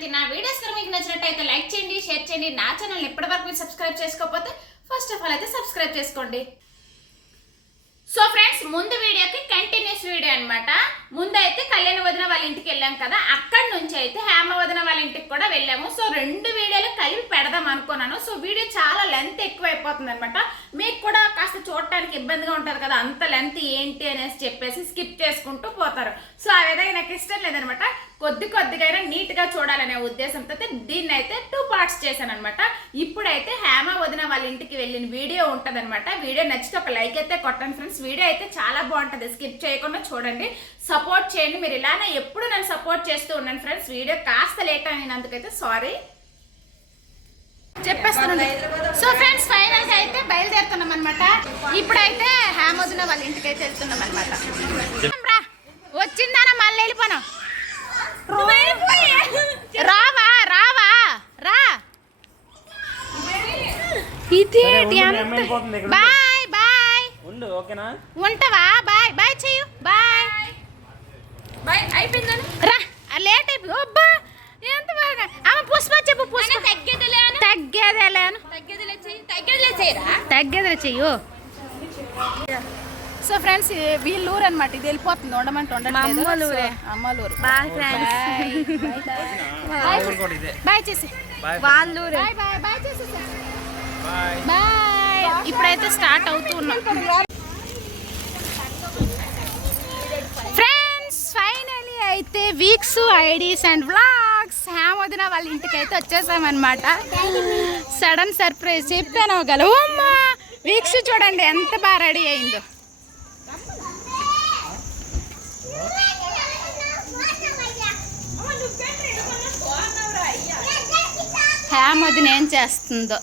శాంతి నా వీడియోస్ కనుక మీకు నచ్చినట్టయితే లైక్ చేయండి షేర్ చేయండి. నా ఛానల్ ఎప్పటివరకు మీరు సబ్స్క్రైబ్ చేసుకోకపోతే ఫస్ట్ ఆఫ్ ఆల్ అయితే సబ్స్క్రైబ్ చేసుకోండి. సో ఫ్రెండ్స్ ముందు వీడియోకి కంటిన్యూస్ వీడియో అనమాట ముందు అయితే కళ్యాణ వదిన వాళ్ళ ఇంటికి వెళ్ళాం కదా. అక్కడి నుంచి అయితే హేమ వదిన వాళ్ళ ఇంటికి కూడా వెళ్ళాము. సో రెండు వీడియోలు కలిపి పెడదాం అనుకున్నాను. సో వీడియో చాలా లెంత్ ఎక్కువ అయిపోతుంది అనమాట మీకు కూడా కాస్త చూడటానికి ఇబ్బందిగా ఉంటుంది కదా అంత లెంత్ ఏంటి అనేసి చెప్పేసి స్కిప్ చేసుకుంటూ పోతారు. సో ఆ విధంగా నాకు ఇష్టం లేదనమాట కొద్ది కొద్దిగా నీట్గా చూడాలనే ఉద్దేశంతో అయితే దీన్ని అయితే టూ పార్ట్స్ చేశాను అనమాట ఇప్పుడైతే హేమ వదిన వాళ్ళ ఇంటికి వెళ్ళిన వీడియో ఉంటదన్నమాట. వీడియో నచ్చితే ఒక లైక్ అయితే కొట్టండి ఫ్రెండ్స్. వీడియో అయితే చాలా బాగుంటది. స్కిప్ చేయకుండా చూడండి. సపోర్ట్ చేయండి. మీరు ఇలానే ఎప్పుడు నన్ను సపోర్ట్ చేస్తూ ఉన్నాను ఫ్రెండ్స్. వీడియో కాస్త లేట్ అయినందుకైతే సారీ. చెప్పేస్తున్నాను సో ఫ్రెండ్స్ ఫైనల్గా అయితే బయలుదేరుతున్నాం అనమాట ఇప్పుడైతే హేమోదిన వాళ్ళ ఇంటికి అయితే వెళ్తున్నాం అనమాట వచ్చిందానా మళ్ళీ వెళ్ళిపోను రావా రావా రా ఇదేంటి సరే, ఉండు, మీ అంత- అమ్మ వెళ్ళిపోతుంది ఇక్కడ. Bye bye. ఉండు ఓకేనా? ఉంటావా? బాయ్ బాయ్ చెయ్యు. బాయ్. బాయ్ అయిపోయిందని? రా లేట్ అయిపోయి అబ్బా ఎంత బాగా. అమ్మ పుష్ప చెప్పు పుష్ప. తగ్గేదిలే అని. తగ్గేదేలే చెయ్యి తగ్గేదిలే చేయరా తగ్గేదిలే చెయ్యు. సో ఫ్రెండ్స్ వీళ్ళ ఊరు అనమాట ఇది వెళ్ళిపోతుంది. ఉండమంటే ఉండట్లేదు. అమ్మలూరే. బాయ్ చేసి. వాళ్ళు బాయ్ బాయ్ బాయ్ చేసి బాయ్ ఇప్పుడైతే స్టార్ట్ అవుతూ ఉన్నాం. ఫ్రెండ్స్ ఫైనలీ అయితే వీక్స్ ఐడీస్ అండ్ వ్లాగ్స్. హేమోదిన వాళ్ళ ఇంటికి అయితే వచ్చేసామన్నమాట. సడన్ సర్ప్రైజ్ చెప్పాను గల అమ్మా వీక్స్ చూడండి ఎంత బాగా రెడీ అయిందో. హేమోదిన ఏం చేస్తుందో.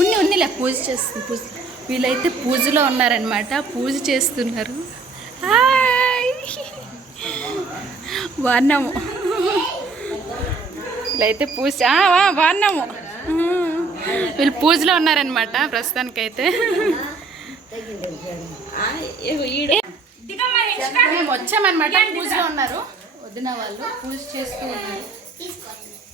ఉన్ని ఉన్నిలే పూజ చేస్తుంది పూజ. వీళ్ళైతే పూజలో ఉన్నారనమాట పూజ చేస్తున్నారు. వాడినాము వీళ్ళైతే పూజ వాడినాము వీళ్ళు పూజలో ఉన్నారనమాట ప్రస్తుతానికైతే. మేము వచ్చామన్నమాట పూజలో ఉన్నారు. వదిన వాళ్ళు పూజ చేస్తూ ఉన్నారు.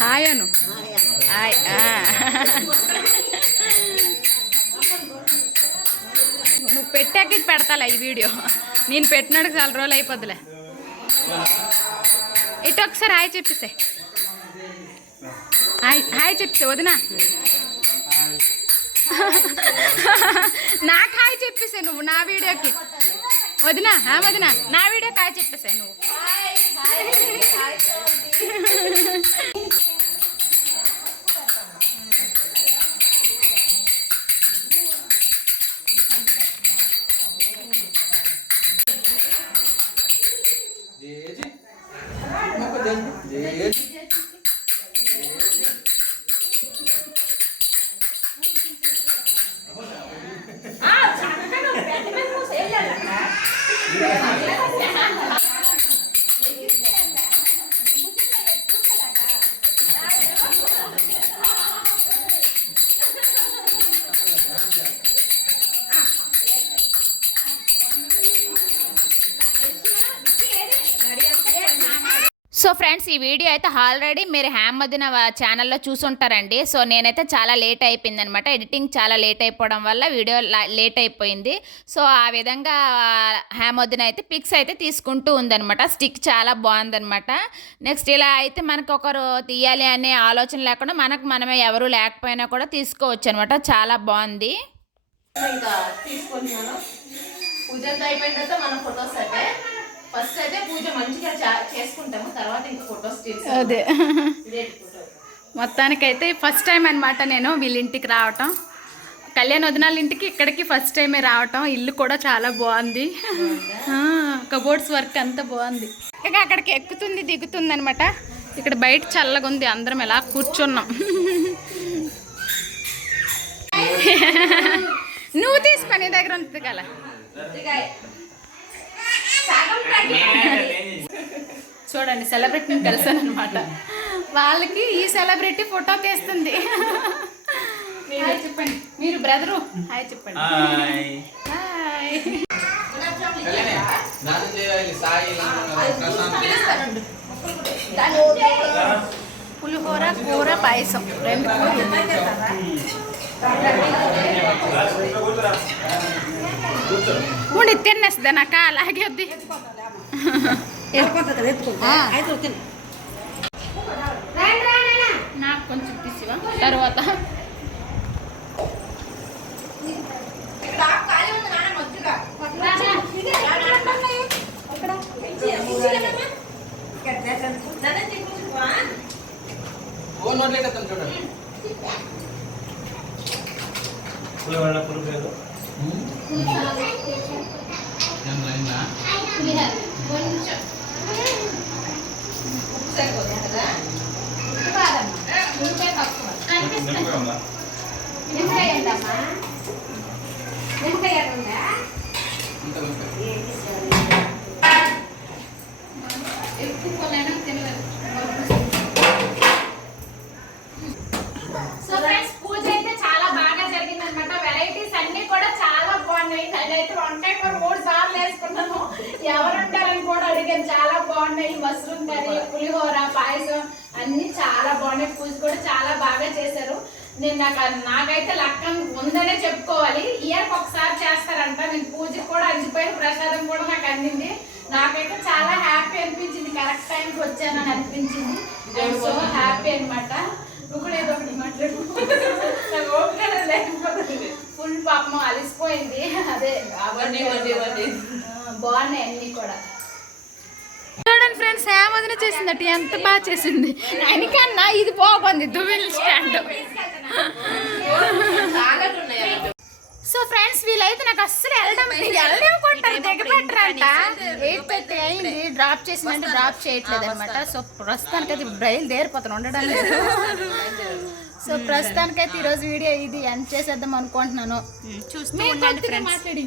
హాయ్- అను. హాయ్ నువ్వు పెట్టాక పెడతాలే ఈ వీడియో. నేను పెట్టినాడు చాలా రోజులు అయిపోద్దిలే. ఇటు ఒకసారి హాయ్ చెప్పేసే. హాయ్ హాయ్ చెప్పేసే వదినా. నాకు హాయ్ చెప్పేసే నువ్వు నా వీడియోకి. వదినా హా వదినా నా వీడియోకి హాయ్ చెప్పేసే నువ్వు. సో ఫ్రెండ్స్ ఈ వీడియో అయితే ఆల్రెడీ మీరు హ్యామదిన ఛానల్లో చూసుంటారండి. సో నేనైతే చాలా లేట్ అయిపోయింది అనమాట ఎడిటింగ్ చాలా లేట్ అయిపోవడం వల్ల వీడియో లేట్ అయిపోయింది. సో ఆ విధంగా హ్యామోదిన అయితే పిక్స్ అయితే తీసుకుంటూ ఉందనమాట. స్టిక్ చాలా బాగుందనమాట. నెక్స్ట్ ఇలా అయితే మనకు ఒకరు తీయాలి అనే ఆలోచన లేకుండా మనకు మనమే ఎవరు లేకపోయినా కూడా తీసుకోవచ్చు అనమాట చాలా బాగుంది. ఇంకా తీసుకుంటున్నాను. పూజ అయిపోయిన తర్వాత మన ఫొటోస్ అయితే ఫస్ట్ అయితే పూజ మంచిగా చేసుకుంటాము తర్వాత ఇంకా ఫొటోస్ అదే. మొత్తానికైతే ఫస్ట్ టైం అనమాట నేను వీళ్ళ ఇంటికి రావటం. కళ్యాణ్ వదినాల ఇంటికి ఇక్కడికి ఫస్ట్ టైమే రావటం. ఇల్లు కూడా చాలా బాగుంది. కబోర్డ్స్ వర్క్ అంతా బాగుంది. ఇక అక్కడికి ఎక్కుతుంది దిగుతుంది అనమాట ఇక్కడ బయట చల్లగా ఉంది అందరం ఎలా కూర్చున్నాం. నువ్వు తీసుకొని దగ్గర ఉంటుంది కదా. చూడండి సెలబ్రిటీని కలిసాను అనమాట వాళ్ళకి ఈ సెలబ్రిటీ ఫోటో తీస్తుంది. చెప్పండి. మీరు బ్రదరు? హాయ్ చెప్పండి. హాయ్ హాయ్ ధనంజయ సాయి ప్రశాంత్ పులిహోర కూర పాయసం. రెండు కూరలు. ఉండి తిన్నేస్తుంది నాకు అలాగే వద్ది నాకు కొంచెం తీసివా తర్వాత ఓ నోట్లే కదా చూడండి పులిహోర పులిహోర ఏం లైనా సో ఫ్రెండ్స్ పూజ అయితే చాలా బాగా జరిగింది అనమాట వెరైటీస్ అన్ని కూడా చాలా బాగున్నాయి. అదైతే వంకాయ కూర మూడు ఎవరుంటారని కూడా అడిగాను. చాలా బాగున్నాయి మష్రూమ్ కర్రీ పులిహోర పాయసం అన్ని చాలా బాగున్నాయి. పూజ కూడా చాలా బాగా చేశారు. నేను నాకు నాకైతే లక్కం ఉందనే చెప్పుకోవాలి. ఇయర్కి ఒకసారి చేస్తారంట. నేను పూజకి కూడా అందిపోయిన ప్రసాదం కూడా నాకు అందింది. నాకైతే చాలా హ్యాపీ అనిపించింది. కరెక్ట్ టైంకి వచ్చానని అనిపించింది. సో హ్యాపీ అనమాట నువ్వు కూడా ఏదో ఒకటి మాట్లాడు. నాకు ఓపిక ఫుల్ పాపం అలిసిపోయింది. అదే అవన్నీ బాగున్నాయి అన్ని కూడా. చూడండి ఫ్రెండ్స్ వదిన చేసిందట ఎంత బాగా చేసింది? ఆయనకన్నా ఇది బాగుంది దువ్వెల స్టాండ్. సో ఫ్రెండ్స్ వీళ్ళైతే నాకు అస్సలు వెళ్ళడం వెళ్ళకుంటారు దిగబెట్టరంట ఎయిట్ పెట్టి అయింది డ్రాప్ చేసిందంటే డ్రాప్ చేయట్లేదు అనమాట సో ప్రస్తుతానికి అయితే బయలుదేరిపోతాను ఉండడం లేదు. సో ప్రస్తుతానికైతే ఈరోజు వీడియో ఇది. ఎండ్ చేసేద్దాం అనుకుంటున్నాను. చూస్తూ ఫ్రెండ్స్ మాట్లాడి.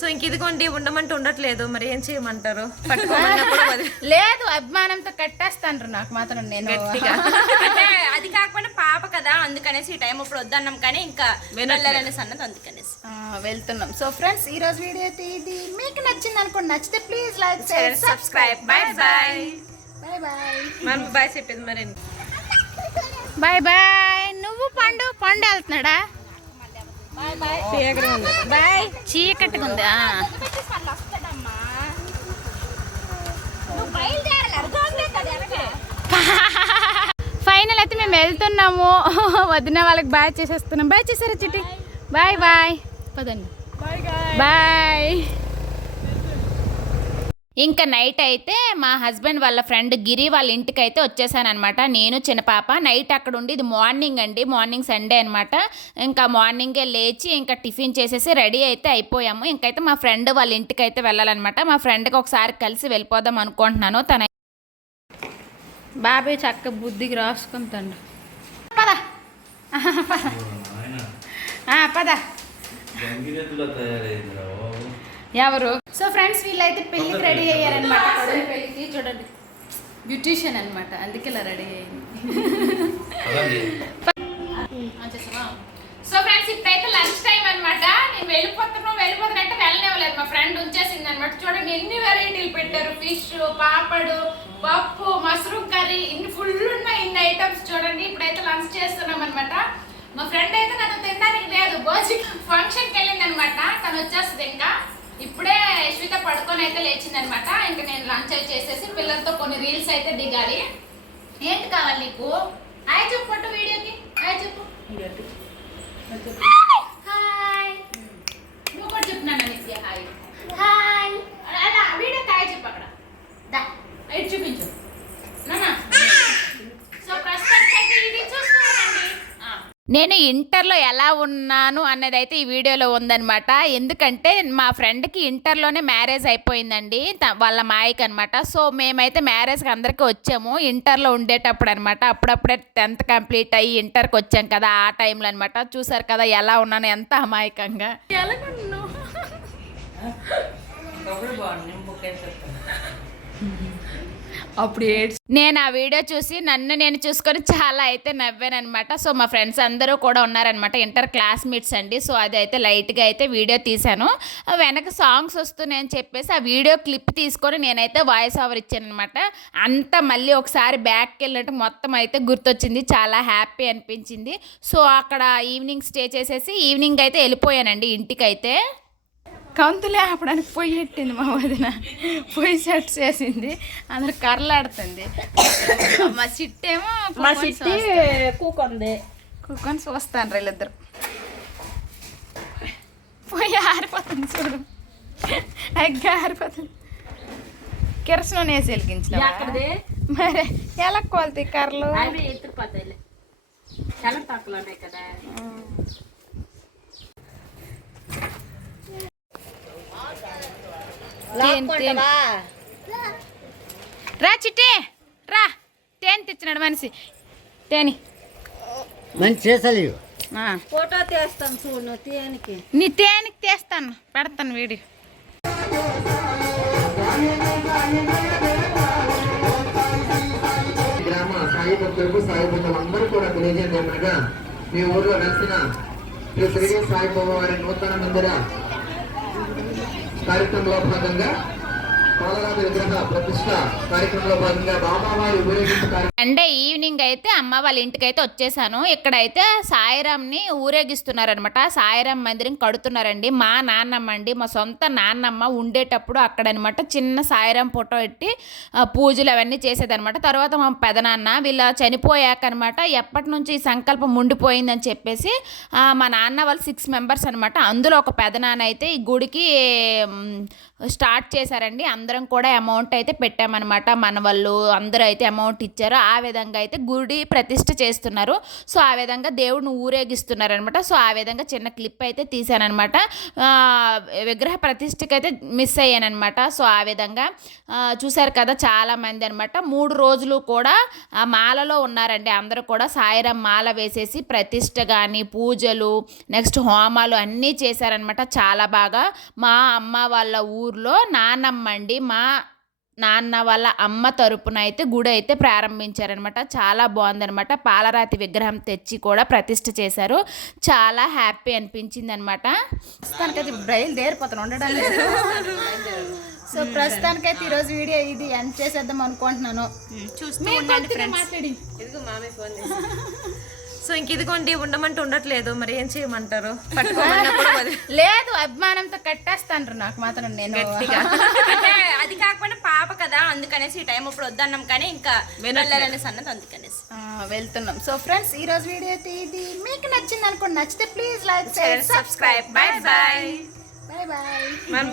సో ఇంక ఇదిగోండి ఉండమంటే ఉండట్లేదు. మరి ఏం చేయమంటారు? లేదు అభిమానంతో కట్టేస్తాను నాకు మాత్రం నేను. అది కాకపోయినా పాప కదా అందుకనేసి ఈ టైం ఇప్పుడు వద్దన్నాం కానీ ఇంకా వెళ్ళాలనేసి అన్నది అందుకనేసి. ఆ, వెళ్తున్నాం. సో ఫ్రెండ్స్ ఈ రోజు వీడియో అయితే ఇది మీకు నచ్చింది అనుకోండి నచ్చితే please like share subscribe bye bye bye bye మనం బాయ్ చెప్పింది మరి బాయ్ బాయ్ నువ్వు పండు పండు వెళ్తున్నాడా? బాయ్. చీకటిగా ఉంది. ఫైనల్ అయితే మేము వెళ్తున్నాము. వదిన వాళ్ళకి బాయ్ చేసేస్తున్నాం. బాయ్ చేసారా చిట్టి? Bye bye. పదండి. బాయ్. ఇంకా నైట్ అయితే మా హస్బెండ్ వాళ్ళ ఫ్రెండ్ గిరి వాళ్ళ ఇంటికి అయితే వచ్చేసానమాట నేను చిన్న పాప. నైట్ అక్కడ ఉండి ఇది మార్నింగ్ అండి. మార్నింగ్ సండే అనమాట ఇంకా మార్నింగే లేచి ఇంకా టిఫిన్ చేసేసి రెడీ అయితే అయిపోయాము. ఇంకైతే మా ఫ్రెండ్ వాళ్ళ ఇంటికి అయితే వెళ్ళాలన్నమాట. మా ఫ్రెండ్కి ఒకసారి కలిసి వెళ్ళిపోదాం అనుకుంటున్నాను. తన బాబాయ్ చక్క బుద్ధికి రాసుకుంటాడు పద. ఆ, పద. ఎవరు? సో ఫ్రెండ్స్ వీళ్ళైతే పెళ్ళికి రెడీ అయ్యారనమాట పెళ్ళికి చూడండి. బ్యూటీషియన్ అన్నమాట. అందుకే ఇలా రెడీ అయ్యింది. సో ఫ్రెండ్స్ ఇప్పుడైతే లంచ్ టైం అన్నమాట. నేను వెళ్ళిపోతున్నాను వెళ్ళిపోతున్నట్టు వెళ్ళనివ్వలేదు. మా ఫ్రెండ్ ఉంచేసింది అనమాట చూడండి ఎన్ని వెరైటీలు పెట్టారు. ఫిష్ పాపడు పప్పు మష్రూమ్ కర్రీ ఇన్ని ఫుల్ ఉన్నాయి ఇన్ని ఐటమ్స్ చూడండి. ఇప్పుడైతే లంచ్ చేస్తున్నాం అనమాట మా ఫ్రెండ్ అయితే నాతో తినడానికి లేదు. బోసి ఫంక్షన్కి వెళ్ళింది అనమాట తను వచ్చేస్తుంది ఇంకా. ఇప్పుడే యశ్విత పడుకొని అయితే లేచింది అనమాట ఇంకా నేను లంచ్ అయితే చేసేసి పిల్లలతో కొన్ని రీల్స్ అయితే దిగాలి. ఏంటి కావాలి నీకు? హాయ్ చెప్పు వీడియోకి. హాయ్ చెప్పు. హాయ్. నువ్వు కూడా చెప్తున్నాను హాయ్ హాయ్ అలా వీడియోకి హాయ్ చెప్పు అక్కడ దా ఇటు చూపించు నాన్న సో ప్రస్తుతానికి అయితే ఇది చూస్తూ ఉండండి నేను ఇంటర్లో ఎలా ఉన్నాను అన్నది అయితే ఈ వీడియోలో ఉందన్నమాట. ఎందుకంటే మా ఫ్రెండ్కి ఇంటర్లోనే మ్యారేజ్ అయిపోయిందండి. త- వాళ్ళ మాయకి అనమాట సో మేమైతే మ్యారేజ్కి అందరికీ వచ్చాము. ఇంటర్లో ఉండేటప్పుడు అనమాట అప్పుడప్పుడే టెన్త్ కంప్లీట్ అయ్యి ఇంటర్కి వచ్చాం కదా ఆ టైంలో అనమాట చూసారు కదా ఎలా ఉన్నాను ఎంత అమాయకంగా. ఎలాగున్నాను అప్పుడు నేను ఆ వీడియో చూసి నన్ను నేను చూసుకొని చాలా అయితే నవ్వానమాట సో మా ఫ్రెండ్స్ అందరూ కూడా ఉన్నారనమాట ఇంటర్ క్లాస్మేట్స్ అండి. సో అది అయితే లైట్గా అయితే వీడియో తీశాను. వెనక సాంగ్స్ వస్తున్నాయని చెప్పేసి ఆ వీడియో క్లిప్ తీసుకొని నేనైతే వాయిస్ ఓవర్ ఇచ్చాను అనమాట అంతా మళ్ళీ ఒకసారి బ్యాక్కి వెళ్ళినట్టు మొత్తం అయితే గుర్తొచ్చింది. చాలా హ్యాపీ అనిపించింది. సో అక్కడ ఈవినింగ్ స్టే చేసేసి ఈవినింగ్ అయితే వెళ్ళిపోయానండి ఇంటికైతే. కంతులే ఆపడానికి పొయ్యి పెట్టింది మా వదిన. పొయ్యి సెట్ చేసింది. అందరు కర్రలాడుతుంది. మా చిట్టేమో మా సిట్టి కూకుంది. కూకొని చూస్తాను వీళ్ళిద్దరు. పొయ్యి ఆరిపోతుంది చూడు. ఎగ్గ ఆరిపోతుంది. కిరసనం వేసి వెలిగించిన మరి ఎలా కోల్తాయి కర్రలు? ఎత్తుకుపోతాయి కదా తేన్, తేన్. రా చిట్టే రా. తేనె తెచ్చినాడు మనిషి. తేని. మంచి చేసాలి. ఫోటో తీస్తాను చూడు తేనికి. నీ తేనికి తీస్తాను. పెడతాను వీడియో. గ్రామ సాయి భక్తులకు సాయి భక్తులందరూ కూడా తెలియజేయండి మీ ఊర్లో వెలిసిన శ్రీ శ్రీ సాయి బాబా వారి నూతన మందిర కార్యక్రమంలో భాగంగా విగ్రహ ప్రతిష్ట కార్యక్రమంలో భాగంగా బాబావారి ఊరేగింపు సండే ఈవినింగ్ అయితే అమ్మ వాళ్ళ ఇంటికి అయితే వచ్చేసాను. ఇక్కడైతే సాయిరామ్ని ఊరేగిస్తున్నారనమాట సాయిరామ్ మందిరం కడుతున్నారండి. మా నాన్నమ్మ అండి మా సొంత నాన్నమ్మ ఉండేటప్పుడు అక్కడ అనమాట చిన్న సాయిరామ్ ఫోటో పెట్టి పూజలు అవన్నీ చేసేదనమాట తర్వాత మా పెదనాన్న వీళ్ళ చనిపోయాక అనమాట ఎప్పటి నుంచి ఈ సంకల్పం ఉండిపోయిందని చెప్పేసి మా నాన్న వాళ్ళు సిక్స్ మెంబర్స్ అనమాట అందులో ఒక పెదనాన్న అయితే ఈ గుడికి స్టార్ట్ చేశారండి. అందరూ అందరం కూడా అమౌంట్ అయితే పెట్టామన్నమాట. మన వాళ్ళు అందరూ అయితే అమౌంట్ ఇచ్చారు. ఆ విధంగా అయితే గుడి ప్రతిష్ఠ చేస్తున్నారు. సో ఆ విధంగా దేవుడిని ఊరేగిస్తున్నారు అనమాట సో ఆ విధంగా చిన్న క్లిప్ అయితే తీశానమాట విగ్రహ ప్రతిష్ఠకి అయితే మిస్ అయ్యానమాట సో ఆ విధంగా చూశారు కదా చాలా మంది అనమాట మూడు రోజులు కూడా ఆ మాలలో ఉన్నారండి. అందరూ కూడా సాయిరం మాల వేసేసి ప్రతిష్ట కానీ పూజలు నెక్స్ట్ హోమాలు అన్నీ చేశారనమాట చాలా బాగా మా అమ్మ వాళ్ళ ఊర్లో నానమ్మ అండి. మా నాన్న వాళ్ళ అమ్మ తరపున అయితే గుడి అయితే ప్రారంభించారనమాట. చాలా బాగుందనమాట. పాలరాతి విగ్రహం తెచ్చి కూడా ప్రతిష్ఠ చేశారు. చాలా హ్యాపీ అనిపించింది అనమాట ప్రస్తుతానికైతే బ్రైల్ దేరిపోతాను ఉండడం లేదు. సో ప్రస్తుతానికైతే ఈరోజు వీడియో ఇది ఎండ్ చేసేద్దాం అనుకుంటున్నాను. చూస్తూ సో ఇంక ఇదిగోండి ఉండమంటే ఉండట్లేదు. మరి ఏం చేయమంటారు? లేదు అభిమానంతో కట్టేస్తాను నాకు మాత్రం నేను. అది కాకపోయినా పాప కదా అందుకనేసి ఈ టైం ఇప్పుడు వద్దన్నాం కానీ ఇంకా వెళ్ళాలనేసి అన్నది అందుకనేసి. ఆ, వెళ్తున్నాం. సో ఫ్రెండ్స్ ఈ రోజు వీడియో అయితే ఇది మీకు నచ్చింది అనుకోండి నచ్చితే please like share subscribe bye bye bye bye